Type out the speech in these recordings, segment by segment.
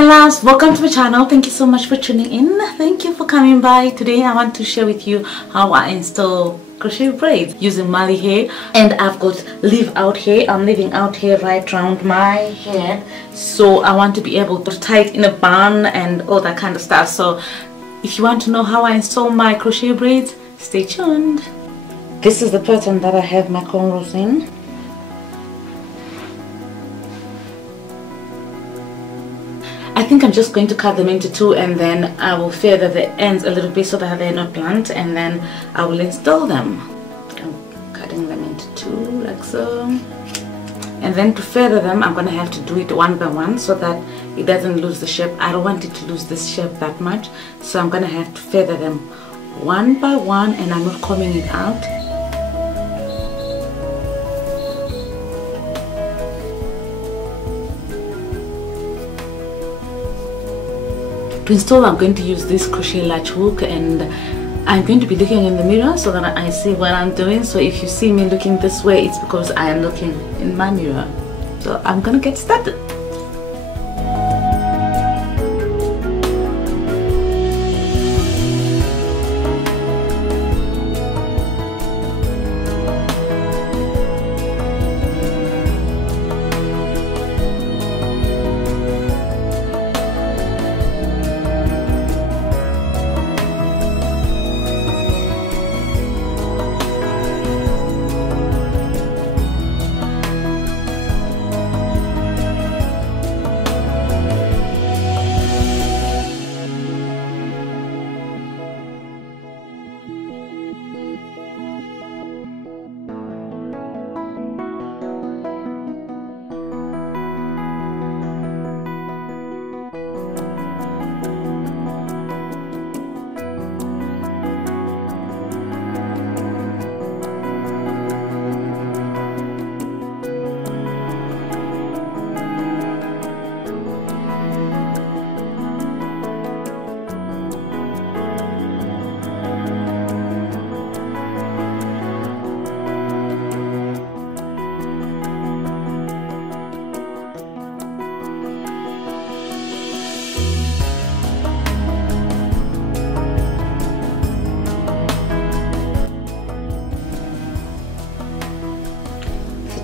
Hey loves, welcome to my channel. Thank you so much for tuning in. Thank you for coming by. Today I want to share with you how I install crochet braids using Marley hair, and I've got leave out hair. I'm leaving out hair right around my head, so I want to be able to tie it in a bun and all that kind of stuff. So if you want to know how I install my crochet braids, stay tuned. This is the pattern that I have my cornrows in. I think I'm just going to cut them into two, and then I will feather the ends a little bit so that they're not blunt, and then I will install them. I'm cutting them into two like so, and then to feather them I'm gonna have to do it one by one so that it doesn't lose the shape. I don't want it to lose this shape that much, so I'm gonna have to feather them one by one, and I'm not combing it out. To install, I'm going to use this crochet latch hook, and I'm going to be looking in the mirror so that I see what I'm doing. So if you see me looking this way, it's because I am looking in my mirror. So I'm gonna get started.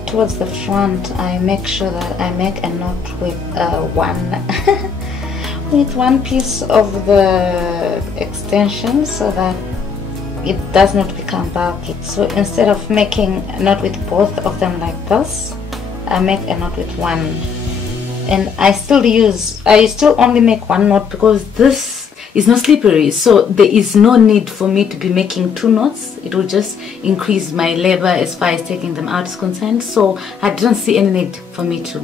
Towards the front, I make sure that I make a knot with one piece of the extension so that it does not become bulky. So instead of making a knot with both of them like this, I make a knot with one, and I still only make one knot because this is not slippery, so there is no need for me to be making two knots. It will just increase my labor as far as taking them out is concerned, so I didn't see any need for me to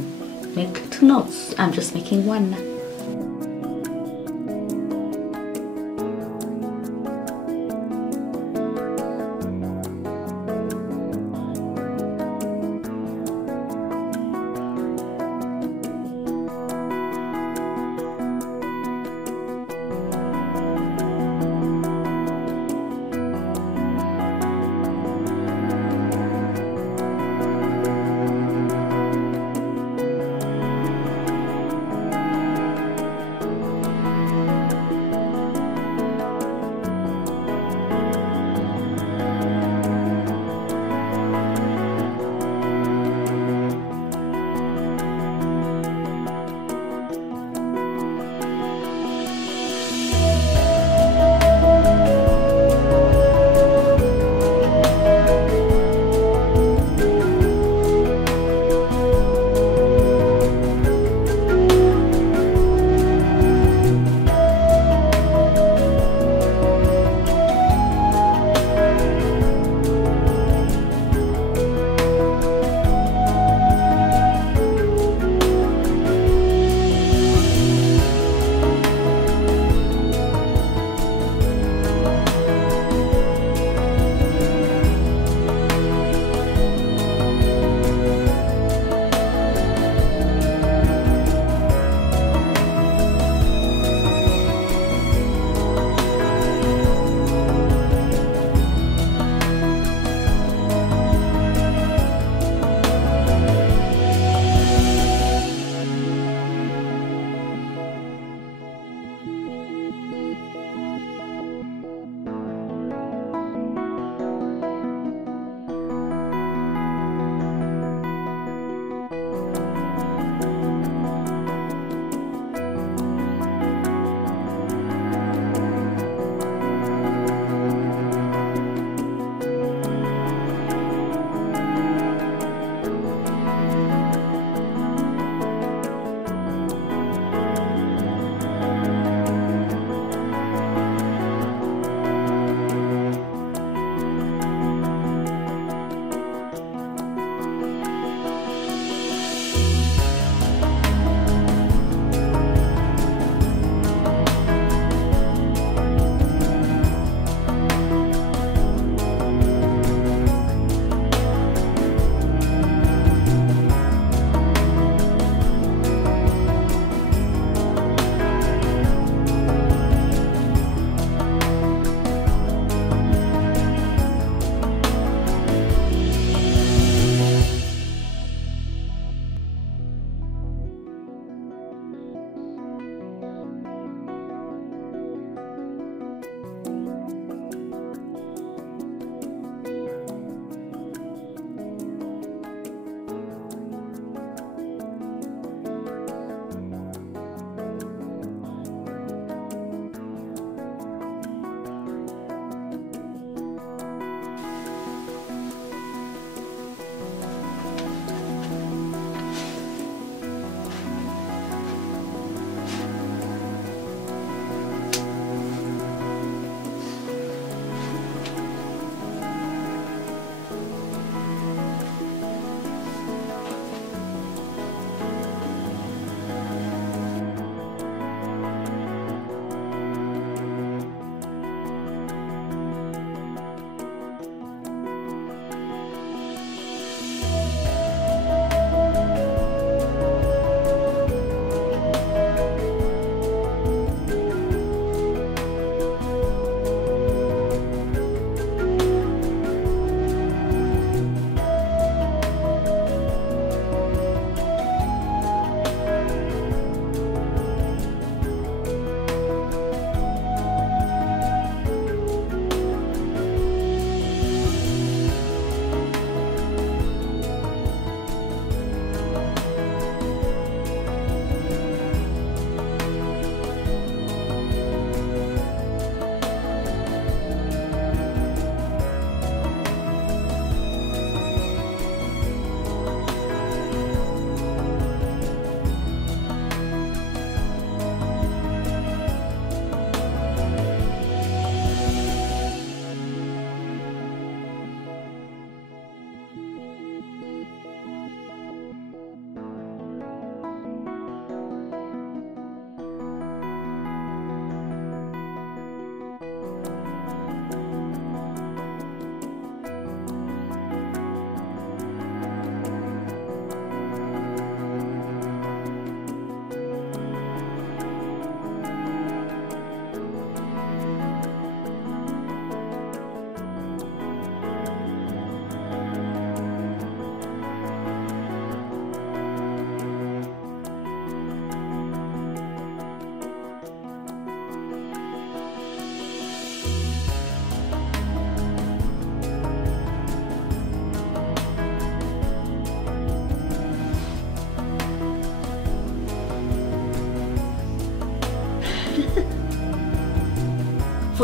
make two knots. I'm just making one.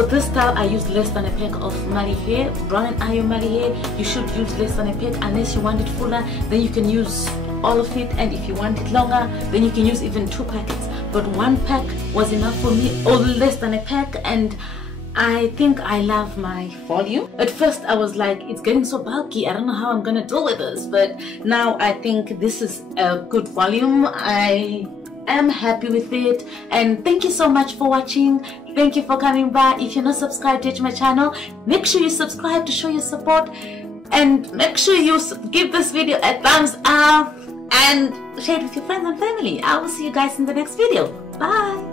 For this style, I used less than a pack of Marley hair, brown and iron Marley hair. You should use less than a pack unless you want it fuller, then you can use all of it, and if you want it longer, then you can use even 2 packets. But 1 pack was enough for me, or less than a pack, and I think I love my volume. At first I was like, it's getting so bulky, I don't know how I'm gonna deal with this, but now I think this is a good volume. I am happy with it, and thank you so much for watching. Thank you for coming by. If you're not subscribed yet to my channel, make sure you subscribe to show your support, and make sure you give this video a thumbs up and share it with your friends and family. I will see you guys in the next video. Bye.